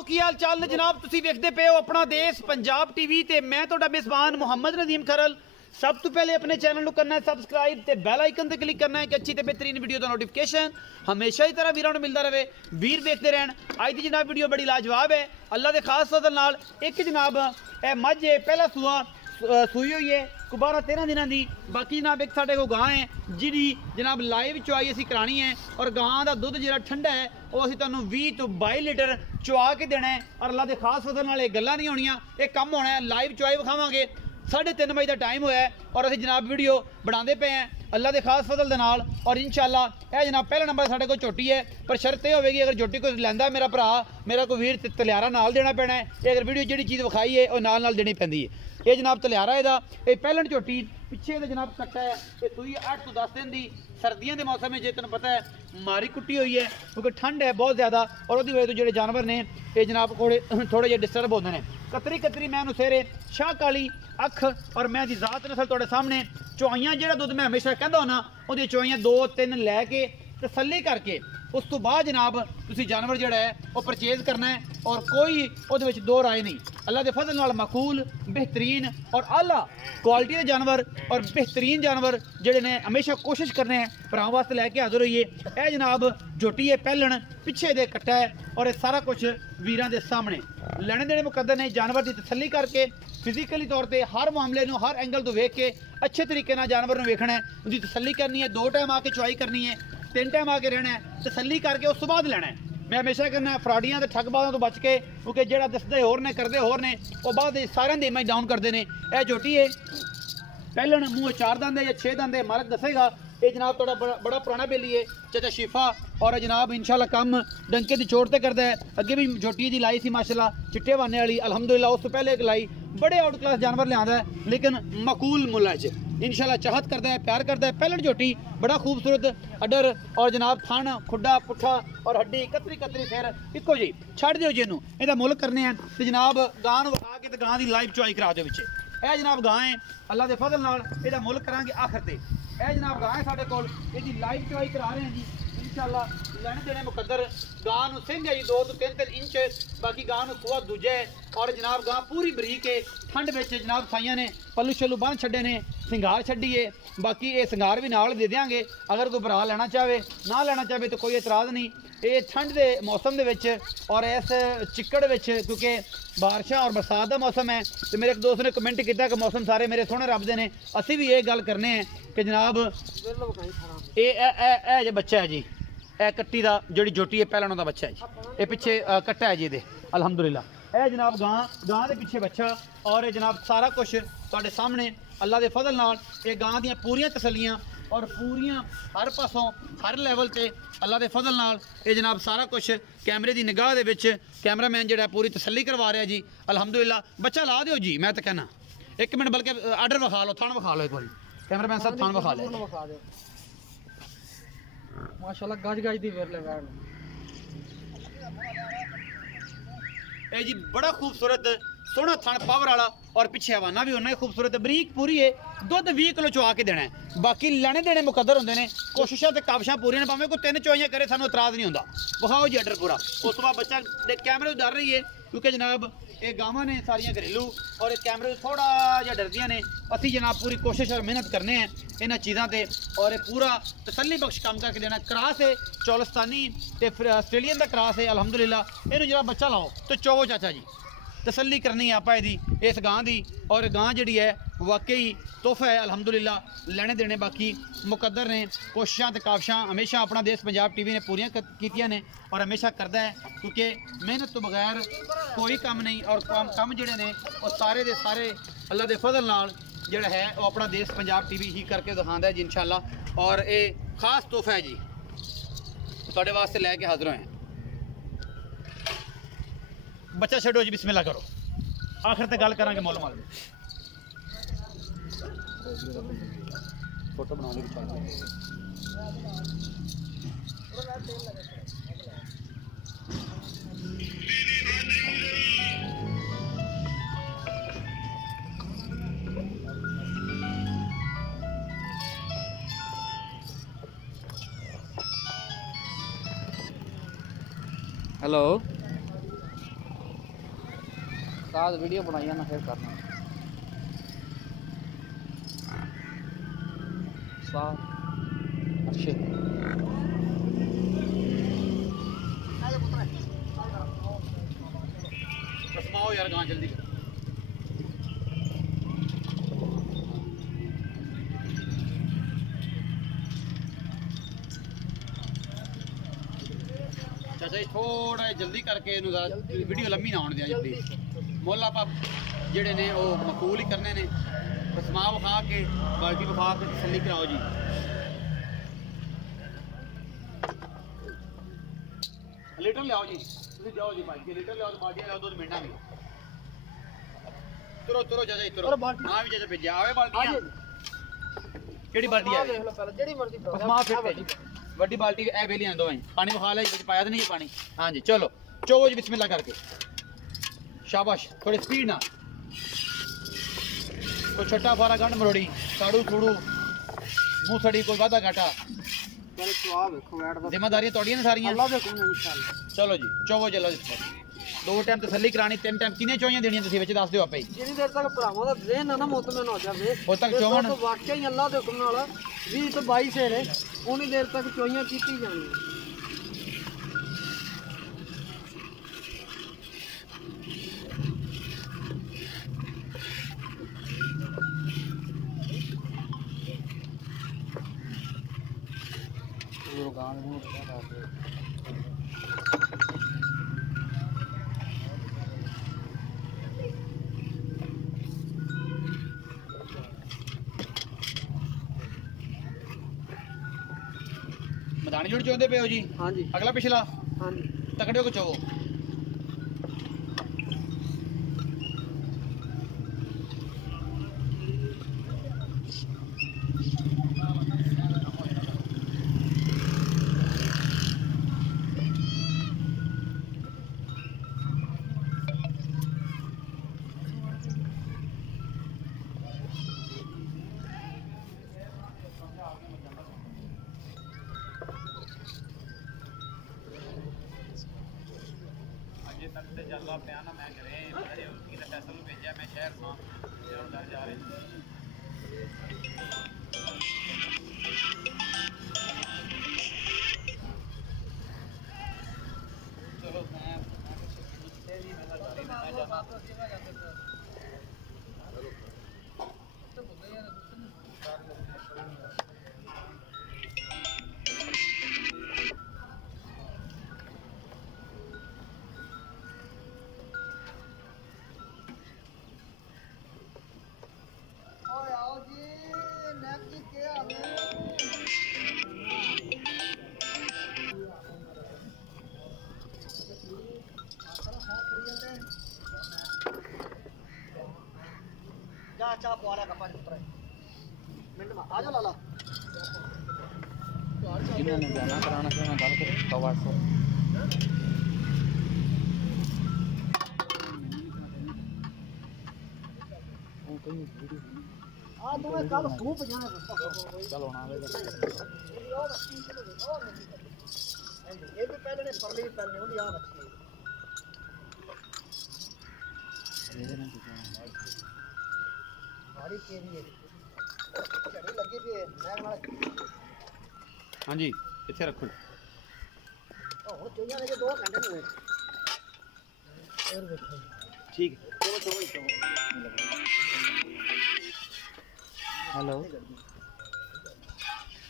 सुनाओ की हाल चाल ने जनाब। तुसी वेखदे पे हो अपना देश पंजाब टीवी ते मैं तुहाडा मेज़बान मोहम्मद नदीम खरल। सब तो पहले अपने चैनल को करना है सबसक्राइब ते बेल आइकन ते क्लिक करना है कि अच्छी ते बेहतरीन वीडियो का नोटिफिकेशन हमेशा ही तरह वीरों को मिलता रहे। वीर देखते रहन। अज की जनाब वीडियो बड़ी लाजवाब है अल्लाह के खास फजल नाल। एक जनाब ए मझ है पहला सूआ सूई हुई है 12-13 दिनों की। बाकी जनाब एक साढ़े को गां है जी जनाब लाइव चुआई असी करानी है और गां का दुध जो ठंडा है वो असी तुहानू 20 तो 22 लीटर चुआ के देना है। और अल्लाह के खास फजल नाल गल्लां नहीं होनियां, एक काम होना है लाइव चुआई विखावांगे। 3:30 बजे का टाइम होया है और असी जनाब वीडियो बनाते पे हैं अल्लाह के खास फजल दे नाल। और इंशाअल्लाह यह जनाब पहला नंबर साढ़े को झोटी है, पर शर्त यह होगी अगर झोटी कोई लैंदा मेरा भरा मेरा कोई वीर तलियारा नाल देना पैना है। ये अगर वीडियो जी चीज़ विखाई है वह नाल देनी पैंदी है। ये जनाब तलियारा ਇਹਦਾ ਇਹ ਪਹਿਲਣ ਝੋਟੀ पिछे जनाब कट्टा है। ये सूई 8 तो 10 दिन की सर्दियों के मौसम में जो तेन पता है मारी कुट्टी हुई है क्योंकि ठंड है बहुत ज़्यादा और वो वजह तो जो जानवर ने ये जनाब थोड़े जे डिस्टर्ब होते हैं। कतरी मैं सेरे शाह काली अख और मैं दी जात नस्ल थोड़े सामने चौइयाँ जो दुध मैं हमेशा कहता होना वो चौइयाँ 2-3 लैके तसल्ली करके उस तो बाद जनाब तुसी जानवर जोड़ा है वो परचेज करना है और कोई वो दो राय नहीं। अल्लाह के फजल नाल माकूल बेहतरीन और आला क्वालिटी के जानवर और बेहतरीन जानवर जोड़े ने हमेशा कोशिश करने हैं भरावां वास्ते लैके हाजिर होइए। यह जनाब झोटी है पहलन पिछे दे कट्टा है और ये सारा कुछ वीरां दे सामने लेने देने मुकद्दर ने जानवर की तसल्ली करके फिजिकली तौर पर हर मामले में हर एंगल तो वेख के अच्छे तरीके नाल जानवर को वेखना है, उसकी तसल्ली करनी है। 2 टाइम आके चुआई करनी है, 3 टाइम आके रहना है, तसल्ली करके उस बाद लेना है। मैं हमेशा कहना फ्राडियां ठगबाज़ों तो बच के क्योंकि जो दसते होर ने करते होर ने वो बाद सारे दी इमेज डाउन करते हैं। यह झोटी है पहलन मूँह 4 दंद है या 6 दंद है मालक दसेगा। ये जनाब थोड़ा बड़ा पुराना बेली है चाचा शिफा और जनाब इंशाल्लाह कम डंके की चोट पर करता है। अगे भी झोटी जी लाई सी माशाल्लाह चिट्टे वाने वाली अल्हम्दुलिल्लाह। उस तो पहले एक लाई बड़े आउट क्लास जानवर लिया है लेकिन मकूल मुल्ला च इंशाल्लाह चाहत करता है प्यार करता है। पहलन झोटी बड़ा खूबसूरत अडर और जनाब थन खुडा पुट्ठा और हड्डी कतरी फिर इको जी छड़ दो जी इहदा मुल करने हैं तो जनाब गां विखा के गां की लाइव चुआई करा दो। पिछे यह जनाब गां है अल्लाह के फजल नाल इहदा मुल करांगे आखिर ते। यह जनाब गां है साडे कोल इहदी लाइव चुआई करा रहे हैं जी इंशाल्लाह। लेने देने मुकद्दर गां नूं सिंह है जी 2 तो 3 इंच बाकी गां नूं सूआ दूजा है और जनाब गां पूरी बरीक है। ठंड में जनाब साइयां ने पल्लू शल्लू बन छड्डे ने सिंगार छड्डी है बाकी ये सिंगार भी नाल दे देंगे अगर कोई भरा लेना चाहे ना लेना चाहे तो कोई एतराज़ नहीं। ये ठंड के मौसम के और इस चिक्कड़ क्योंकि बारिशां और बरसात का मौसम है तो मेरे एक दोस्त ने कमेंट किया कि मौसम सारे मेरे सोहने रब दे ने। असी भी ये गल करने हैं कि जनाब ये बच्चा है जी यह कट्टी का जी झोटी है पहलन का बच्चा है जी ये पिछे कट्टा है जी ये अल्हम्दुलिल्लाह। यह जनाब गां के पिछे बच्चा और ये जनाब सारा कुछ तुहाडे सामने अल्लाह के फजल नाल ये गां दी पूरियां तसल्लियां और पूरियां हर पासों हर लैवल पे अल्लाह के फजल नाल ये जनाब सारा कुछ कैमरे की निगाह दे विच कैमरामैन जो पूरी तसल्ली करवा रहा जी अल्हम्दुलिल्लाह। बच्चा ला दिओ जी मैं तो कहना 1 मिनट बल्कि आर्डर विखा लो थन विखा लो एक बार कैमरामैन साहब थन विखा लो माशाल्लाह गज दी वेरले वैन ए जी बड़ा खूबसूरत सोहना थन पावर वाला और पिछे हवाना भी उन्ना ही खूबसूरत बरीक पूरी है। दुध 20 किलो चुआ के देना है बाकी लेने देने मुकद्दर होंगे ने कोशिशा तो काबशा पूरी भावें कोई 3 चुआइयां करे सानू एतराज़ नहीं होंदा। विखाओ जी अडर पूरा उस तो बाद बच्चा कैमरे डर रही है क्योंकि जनाब ये गावां ने सारियां घरेलू और कैमरे थोड़ा जहा डरदियां ने। असी जनाब पूरी कोशिश और मेहनत करने हैं इन्हां चीज़ों पर और पूरा तसल्ली बख्श काम करके देना। क्रॉस है चौलस्तानी तो फिर आस्ट्रेलियन का क्रॉस है अल्हम्दुलिल्लाह। इन्हू जरा बच्चा लाओ तो चोवो चाचा जी तसल्ली करनी है आप इस गां की और गां जी है वाकई तोहफा है अल्हम्दुलिल्लाह। लेने देने बाकी मुकद्दर ने कोशिशां ते काबशां हमेशा अपना देश पंजाब टीवी ने पूरियां कीतियां ने और हमेशा करता है क्योंकि मेहनत तो बगैर कोई काम नहीं और काम जोड़े ने वो सारे दे सारे अल्लाह के फजल नाल जोड़ा है वो अपना देश पंजाब टीवी ही करके दिखाता है जी इंशाल्लाह। और ये खास तोहफा है जी तुहाडे वास्ते लैके हाजिर होए। बच्चा छड्डो जी बिस्मिल्लाह करो आखिर तक गल करांगे मुल माल फोटो बना हेलो साथ वीडियो बनाई ना फिर करना साथ अच्छे कसमाओ यार गां जल्दी चाचा जी थोड़ा जल्दी करके वीडियो लम्मी ना होने दिया जी प्लीज मुल आप जेडे ने वो मकबूल ही करने ने कसमा विखा के बाल्टी विखा के तसल्ली कराओ जी लीटर ले आओ जी तुम जाओ जी भाई लीटर ले आओ बाल्टी ले आओ 2 मिनट में तुरो तुरो चाचा जी तुरो हां भी चाचा भेजा आवे बाल्टी केड़ी बाल्टी है देख लो पहले जेडी मर्जी कसमा फिट जी बड़ी बाल्टी ए बेली आंदो भाई पानी विखा ले पाया तो नहीं पानी हां जी चलो चोवो जी बिस्मिल्लाह करके शाबाश थोड़ी स्पीड ना कोई छट्टा फारा गंड मरोड़ी साड़ू सूड़ू मुंह सड़ी कोई वादा घाटा चलो स्वाब देखो बैठ दा जिम्मेदारियां तोड़ियां ने सारियां अल्लाह दे हुक्म इंशाल्लाह चलो जी चोवो चलो इस पर 2 टाइम तसल्ली करानी 3 टाइम किने चोइयां देनियां तुसी विच दस दियो आपे जिनी देर तक भरावां दा ज़हन ना मुतमइन हो जावे उद तक चोवन तो वाकई अल्लाह दे हुक्म नाल 20 तो 22 है रे उनी देर तक चोइयां कीती जानी गांव में मदानी जोड़ चोंदे पे हो जी हां जी अगला पिछला हां जी तकड़े को चोवो अजे तक तो चलता पाया ना मैं घरे फैसल भेजा मैं शहर था घर जा रहे चलो मैं चा पवाला का 5 मिनट में आ जा लाला इन्होंने जाना कराना से ना गल करे कवा सो ओ कहीं वीडियो आ तुम्हें कल सूप जाना चलो ना आवेगा ये भी पहले ने परली पहले होली आ रखी मेरे नाम गाड़ी के लिए चढ़ी लगी थी मैं वाला हां जी इथे रखो और चोइया ने 2 घंटे हुए और देखो ठीक चलो हेलो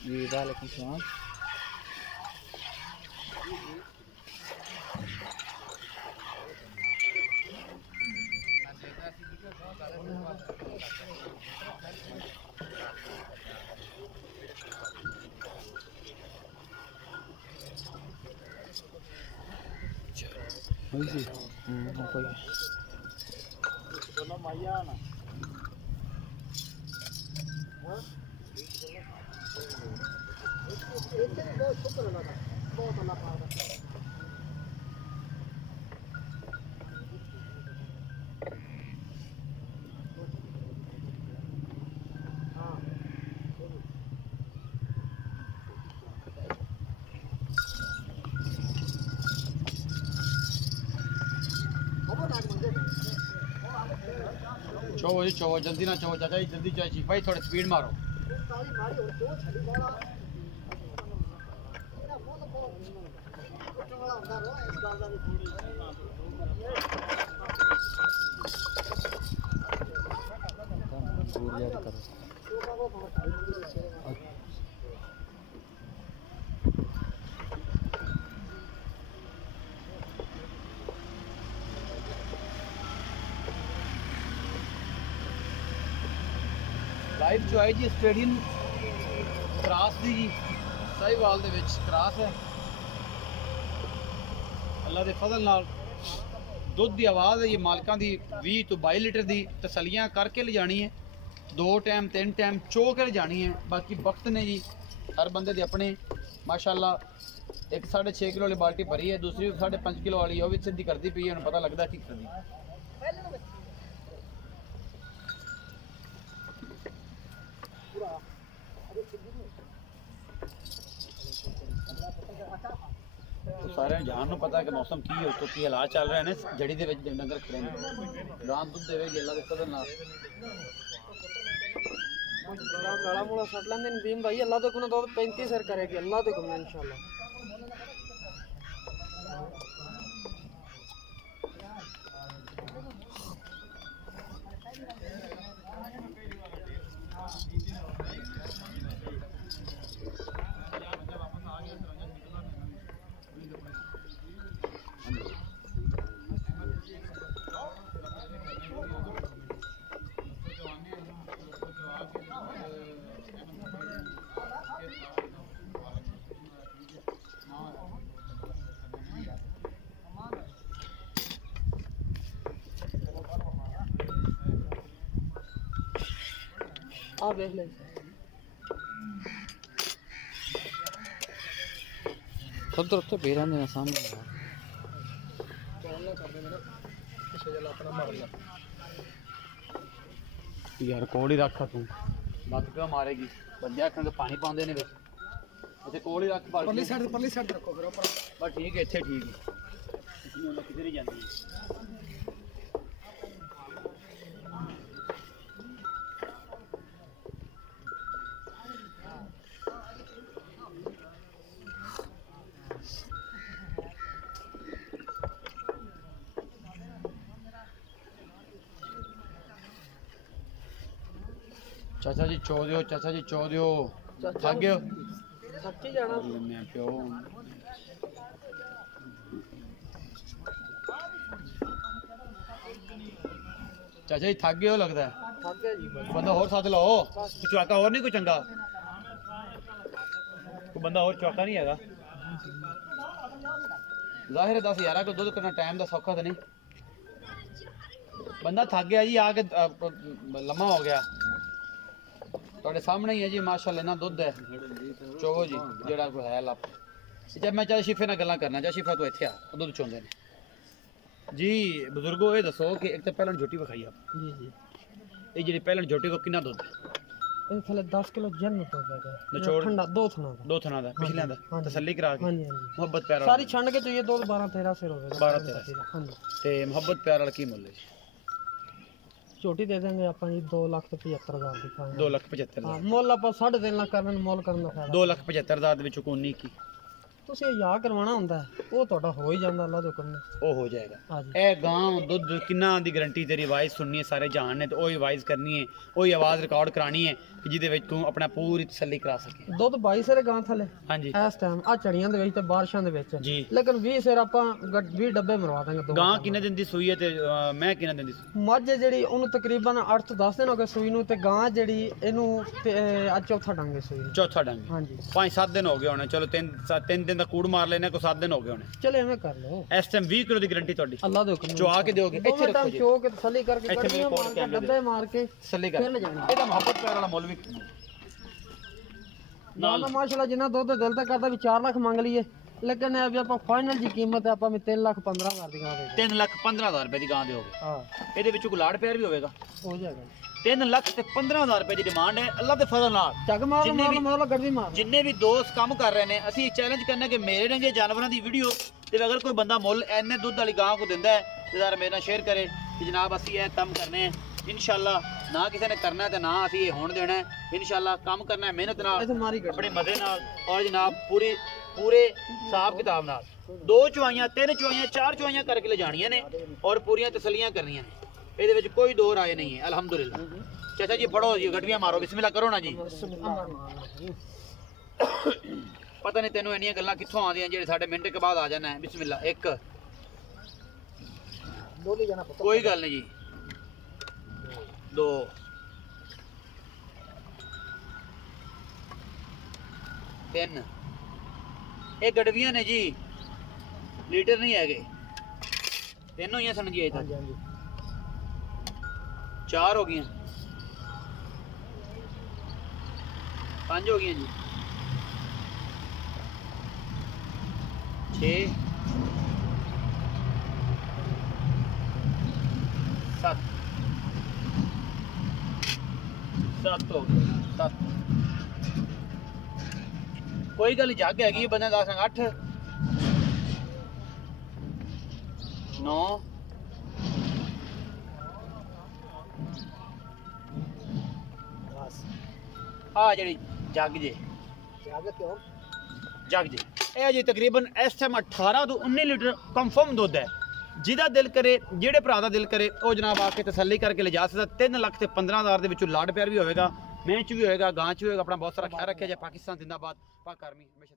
जी वालेकुम सलाम जी कोई दोनों माया ना बहुत शुक्र लगा बहुत अल्लाह पाक चो जी चो, जल्दी ना चो चाचा जी, जल्दी चाहिए भाई, थोड़ी स्पीड मारो। ताली मारी और दो छड़ी वाला ਇਹਦਾ ਮੁੱਲ ਬਹੁਤ ਕੁੱਟਣ ਵਾਲਾ ਹੁੰਦਾ ਰੋ ਇਸ ਗੱਲ ਦਾ ਵੀ ਥੋੜੀ दूर याद करो। ਲੋਕਾਂ ਕੋ ਬਹੁਤ ਤਾਲੀ ਲਾਈਵ ਚੁਆਈ ਜੀ ਸਟੇਡੀਅਮ ਕ੍ਰਾਸ ਦੀ ਜੀ, ਸਾਹੀਵਾਲ ਦੇ ਵਿੱਚ ਕ੍ਰਾਸ ਹੈ। ਅੱਲਾ ਦੇ ਫਜ਼ਲ ਨਾਲ ਦੁੱਧ ਦੀ ਆਵਾਜ਼ ਹੈ ਇਹ ਮਾਲਕਾਂ ਦੀ 20 ਤੋਂ 22 ਲੀਟਰ ਦੀ ਤਸੱਲੀਆਂ ਕਰਕੇ ਲਿਜਾਣੀ ਹੈ, 2 ਟਾਈਮ 3 ਟਾਈਮ ਚੋ ਕੇ ਲਿਜਾਣੀ ਹੈ। ਬਾਕੀ ਵਕਤ ਨੇ ਜੀ ਹਰ ਬੰਦੇ ਦੇ ਆਪਣੇ, ਮਾਸ਼ਾਅੱਲਾ। ਇੱਕ 6.5 ਕਿਲੋ ਵਾਲੀ ਬਾਲਟੀ ਭਰੀ ਹੈ, ਦੂਸਰੀ 5.5 ਕਿਲੋ ਵਾਲੀ, ਉਹ ਵੀ ਸਿੱਧੀ ਕਰਦੀ ਪਈ ਹੈ, ਹੁਣ ਪਤਾ ਲੱਗਦਾ ਕੀ ਕਰਦੀ। ਸਾਰਿਆਂ ਜਾਣ ਨੂੰ ਪਤਾ ਕਿ ਮੌਸਮ ਕੀ ਹੋ, ਕੀ ਹਾਲਾਤ ਚੱਲ ਰਹੇ ਨੇ ਜੜੀ ਦੇ ਵਿੱਚ ਡੰਗਰ ਖੜੇ ਨੇ। ਗਾਂ ਦੁੱਧ ਦੇਵੇਗੀ ਅੱਲਾ ਦੇ ਫਜ਼ਲ ਨਾਲ। ਗਾਲਾ ਮੂਲਾ ਸੱਟ ਲੈਂਦੇ ਨਦੀਮ ਭਾਈ ਅੱਲਾ ਦੇ ਕੋਲ ਦੁੱਧ 35 ਸਿਰ ਕਰੇਗੀ ਅੱਲਾ ਦੇ ਕੋਲ ਇਨਸ਼ਾਅੱਲਾ। ਆ ਦੇਖ ਲੈ सब तरफ तो बेरा ने सामने यार ਚੌਲਾ ਕਰਦੇ ਨੇ ਕਿਸੇ ਜਲ ਆਪਣਾ ਮਾਰ ਲਿਆ ਯਾਰ ਕੋਲ ਹੀ ਰੱਖ ਤੂੰ, ਮੱਤ ਕਿਉਂ ਮਾਰੇਗੀ? ਬੰਦੇ ਆਖਣ ਤੇ ਪਾਣੀ ਪਾਉਂਦੇ ਨੇ ਵਿੱਚ, ਉੱਥੇ ਕੋਲ ਹੀ ਰੱਖ ਬਾਲਟੀ। ਪਰਲੀ ਸਾਈਡ ਤੇ ਰੱਖੋ ਫਿਰ ਉੱਪਰ। ਬਸ ਠੀਕ ਹੈ, ਇੱਥੇ ਠੀਕ ਹੈ, ਇਤਨੀ ਉਹਨਾਂ ਕਿਧਰ ਹੀ ਜਾਂਦੀ ਹੈ। ਚਾਚਾ ਜੀ ਚੋ ਦਿਓ, ਚਾਚਾ ਜੀ ਚੋ ਦਿਓ, ਥੱਕ ਗਏ ਹੋ? ਥੱਕ ਹੀ ਜਾਣਾ। ਮੈਂ ਪਿਓ ਚਾਚਾ ਜੀ ਥੱਕ ਗਏ ਹੋ ਲੱਗਦਾ ਹੈ। ਥੱਕ ਗਿਆ ਜੀ ਬੰਦਾ ਹੋਰ ਸਾਥ ਲਾਓ, ਚੁਆਕਾ ਹੋਰ ਨਹੀਂ ਕੋਈ ਚੰਗਾ, ਕੋਈ ਬੰਦਾ ਹੋਰ ਚੁਆਕਾ ਨਹੀਂ ਹੈਗਾ। ਜ਼ਾਹਿਰ ਹੈ 10 ਕੋ ਦੁੱਧ ਕਰਨਾ ਟਾਈਮ ਦਾ ਸੌਖਾ ਤਾਂ ਨਹੀਂ। ਬੰਦਾ ਥੱਕ ਗਿਆ ਜੀ, ਆ ਕੇ ਲੰਮਾ ਹੋ ਗਿਆ। ਤੁਹਾਡੇ ਸਾਹਮਣੇ ਹੀ ਹੈ ਜੀ ਮਾਸ਼ਾਅੱਲਾ, ਨਾ ਦੁੱਧ ਹੈ ਚੋਵੋ ਜੀ ਜਿਹੜਾ ਕੋਈ ਹੈ ਲੱਭ। ਜਦ ਮੈਂ ਚਾਹ ਸ਼ਿਫੇ ਨਾਲ ਗੱਲਾਂ ਕਰਨਾ, ਚਾਹ ਸ਼ਿਫਾ ਤੋਂ ਇੱਥੇ ਆ ਦੁੱਧ ਚੋਂਦੇ ਨੇ ਜੀ। ਬਜ਼ੁਰਗੋ ਇਹ ਦੱਸੋ ਕਿ ਇੱਕ ਤਾਂ ਪਹਿਲਾਂ ਝੋਟੀ ਵਿਖਾਈ ਆਪ ਜੀ ਜੀ। ਇਹ ਜਿਹੜੀ ਪਹਿਲਾਂ ਝੋਟੀ ਕੋ ਕਿੰਨਾ ਦੁੱਧ ਹੈ? ਇਹ ਥਲੇ 10 ਕਿਲੋ ਜਨ ਤੋਂ ਹੈਗਾ ਨਿਚੋੜ ਠੰਡਾ ਦੋ ਥਣਾ ਦਾ। 2 ਥਣਾ ਦਾ, ਪਿਛਲਿਆਂ ਦਾ ਹਾਂਜੀ। ਤਸੱਲੀ ਕਰਾ ਕੇ ਹਾਂਜੀ ਹਾਂਜੀ ਮੁਹੱਬਤ ਪਿਆਰ ਸਾਰੀ ਛੰਡ ਕੇ चाहिए ਦੁੱਧ 12 13 ਸਿਰ ਹੋਵੇਗਾ। 12 13 ਹਾਂਜੀ। ਤੇ ਮੁਹੱਬਤ ਪਿਆਰ ਵਾਲਾ ਕੀ ਮੁੱਲ ਹੈ ਜੀ? ਛੋਟੀ ਦੇ ਦੇਂਗੇ ਆਪਾਂ ਜੀ 2,75,000 ਦੀ ਖਾਂਗੇ। 2,75,000 ਹਾਂ ਮੁੱਲ ਆਪਾਂ 3.5 ਲੱਖ ਕਰਨ ਮੁੱਲ ਕਰਨ ਦਾ ਫਾਇਦਾ। 2,75,000 ਦੇ ਵਿੱਚੋਂ ਕੋਨੀ ਕੀ ਤੁਸੀਂ ਯਾ ਕਰਵਾਉਣਾ ਹੁੰਦਾ ਹੈ, ਉਹ ਤੁਹਾਡਾ ਹੋ ਹੀ ਜਾਂਦਾ ਅੱਲਾ ਦੇ ਹੁਕਮ ਨਾਲ। ਉਹ ਹੋ ਜਾਏਗਾ। ਹਾਂਜੀ ਇਹ ਗਾਂ ਦੁੱਧ ਕਿੰਨਾ ਦੀ ਗਾਰੰਟੀ ਤੇਰੀ ਵਾਇਸ ਸੁਣਨੀ ਹੈ ਸਾਰੇ ਜਹਾਨ ਨੇ, ਤੇ ਉਹੀ ਵਾਇਸ ਕਰਨੀ ਹੈ, ਉਹੀ ਆਵਾਜ਼ ਰਿਕਾਰਡ ਕਰਾਣੀ ਹੈ ਕਿ ਜਿਹਦੇ ਵਿੱਚ ਤੂੰ ਆਪਣਾ ਪੂਰੀ ਤਸੱਲੀ ਕਰਾ ਸਕੇ। ਦੁੱਧ 22 ਸਿਰ ਗਾਂ ਥਲੇ ਹਾਂਜੀ ਇਸ ਟਾਈਮ ਆ ਚੜੀਆਂ ਦੇ ਵਿੱਚ ਤੇ ਬਾਰਿਸ਼ਾਂ ਦੇ ਵਿੱਚ, ਜੀ। ਲੇਕਿਨ 20 ਸਿਰ ਆਪਾਂ 20 ਡੱਬੇ ਮਰਵਾ ਦਾਂਗੇ। ਦੋ ਗਾਂ ਕਿੰਨੇ ਦਿਨ ਦੀ ਸੂਈ ਹੈ ਤੇ ਮੈਂ ਕਿੰਨੇ ਦਿਨ ਦੀ ਸੂਈ? ਮੱਝ ਜਿਹੜੀ ਉਹਨੂੰ ਤਕਰੀਬਨ 8 ਤੋਂ 10 ਦਿਨ ਹੋ ਗਏ ਸੂਈ ਨੂੰ, ਤੇ ਗਾਂ ਜਿਹੜੀ ਇਹਨੂੰ ਅੱਜ ਚੌਥਾ ਡਾਂਗੇ ਸੂਈ ਨੂੰ। ਚੌਥਾ ਡੰਗ ਹਾਂਜੀ 5-7 ਦਿਨ ਹੋ ਗਏ ਹੋਣੇ, ਚਲੋ 3 ਦਿਨ ਦਾ ਕੂੜ ਮਾਰ ਲੈਣੇ, ਕੋਈ 7 ਦਿਨ ਹੋ ਗਏ ਹੋਣੇ। ਚਲੇ ਐਵੇਂ ਕਰ ਲਓ, ਇਸ ਟਾਈਮ 20 ਕਿਲੋ ਦੀ ਗਾਰੰਟੀ ਤੁਹਾਡੀ ਅੱਲਾ ਦੇ ਹੁਕਮ ਚੁਆ ਕੇ ਦਿਓਗੇ। ਇੱਥੇ ਰੱਖੋ ਜੀ, ਚੋ ਕੇ ਤਸੱਲੀ ਕਰਕੇ ਇੱਥੇ ਮੇਰੇ ਗੱਡੀਆਂ ਕੋਲ ਮਾਰ ਕੇ ਕੈਮਰੇ ਡੱਬੇ ਮਾਰ ਕੇ ਤਸੱਲੀ ਕਰ। ਫਿਰ ਲਿਜਾਣੀ। ਇਹਦਾ ਮੁਹੱਬਤ ਪਿਆਰ ਵਾਲਾ ਮੁੱਲ ਵੀ ਨਾਲ ਮਾਸ਼ਾਅੱਲਾ ਜਿੰਨਾ ਦੁੱਧ ਦਿਲ ਤਾਂ ਕਰਦਾ ਵੀ 4 ਲੱਖ ਮੰਗ ਲਈਏ, ਲੇਕਿਨ ਇਹ ਵੀ ਆਪਾਂ ਫਾਈਨਲ ਜੀ ਕੀਮਤ ਹੈ ਆਪਾਂ ਵੀ 3,15,000 ਦੀ ਗਾਂ ਦੇ 3,15,000 ਰੁਪਏ ਦੀ ਗਾਂ ਦਿਓਗੇ। ਹਾਂ ਇਹਦੇ ਵਿੱਚ ਕੋਈ ਲਾੜ ਪਿਆਰ ਵੀ ਹੋਵੇਗਾ। ਹੋ ਜਾਏਗਾ। 3,15,000 ਰੁਪਏ ਦੀ ਡਿਮਾਂਡ ਹੈ ਅੱਲਾ ਦੇ ਫਜ਼ਲ ਨਾਲ। ਚੱਗ ਮਾਰ ਜਿੰਨੇ ਮਾਰ ਵੀ- ਮਾਰ ਗੱਡੀ ਮਾਰ। ਜਿੰਨੇ ਵੀ ਦੋਸਤ ਕੰਮ ਕਰ ਰਹੇ ਨੇ, ਅਸੀਂ ਚੈਲੰਜ ਕਰਨਾ ਕਿ ਮੇਰੇ ਨਾਲ ਜੇ ਜਾਨਵਰਾਂ ਦੀ ਵੀਡੀਓ ਤੇ ਅਗਰ ਕੋਈ ਬੰਦਾ ਮੁੱਲ ਐਨੇ ਦੁੱਧ ਵਾਲੀ ਗਾਂ ਕੋ ਦਿੰਦਾ ਹੈ ਤੇ ਯਾਰ ਮੇਰੇ ਨਾਲ ਸ਼ੇਅਰ ਕਰੇ। कि जनाब असी ये काम करने हैं इंशाल्लाह, ना किसी ने करना है तो ना असी ये होने देना है इंशाल्लाह। काम करना है मेहनत नाल, बड़े मजे नाल और जनाब पूरे हिसाब किताब नाल। 2 चुआइयां 3 चुआइयां 4 चुआइयां करके ले जानियां ने और पूरियां तसलियां करनियां ने, ये कोई दो राय नहीं है अल्हम्दुलिल्लाह। चाचा जी फड़ो जी, गड्डियां मारो, बिस्मिल्लाह करो ना जी। पता नहीं तेनों इन्नियां गल्लां कित्थों आंदियां जेड़े साडे मिनट के बाद आ जाना है। बिस्मिल्लाह, एक कोई गल नहीं जी, 2 3 ये गड़वियां ने जी, लीटर नहीं है, तीनों ही सन जी। अजे तक 4 हो गई, 5 हो गई जी, 6 7 7 हो गई, 7 कोई गल जग हैगी बंदे 10 8 9 आ जी जग जे जग जे ਇਹ ਜੀ तकरीबन इस टाइम 18 ਤੋਂ 19 लीटर कंफर्म दुध है। ਜਿਹਦਾ ਦਿਲ ਕਰੇ, ਜਿਹੜੇ ਭਰਾ ਦਾ ਦਿਲ ਕਰੇ ਉਹ ਜਨਾਬ ਆ ਕੇ ਤਸੱਲੀ ਕਰਕੇ ਲਿਜਾ ਸਕਦਾ। 3,15,000 ਦੇ ਵਿੱਚੋਂ ਲਾਡ ਪਿਆਰ ਵੀ ਹੋਵੇਗਾ, ਮੈਂ ਚ ਵੀ ਹੋਵੇਗਾ, ਗਾਂ ਚ ਵੀ ਹੋਵੇਗਾ। ਆਪਣਾ ਬਹੁਤ ਸਾਰਾ ਖਿਆਲ ਰੱਖਿਆ ਜੇ। ਪਾਕਿਸਤਾਨ ਜ਼ਿੰਦਾਬਾਦ, ਪਾਕ ਆਰਮੀ ਹਮੇਸ਼ਾ।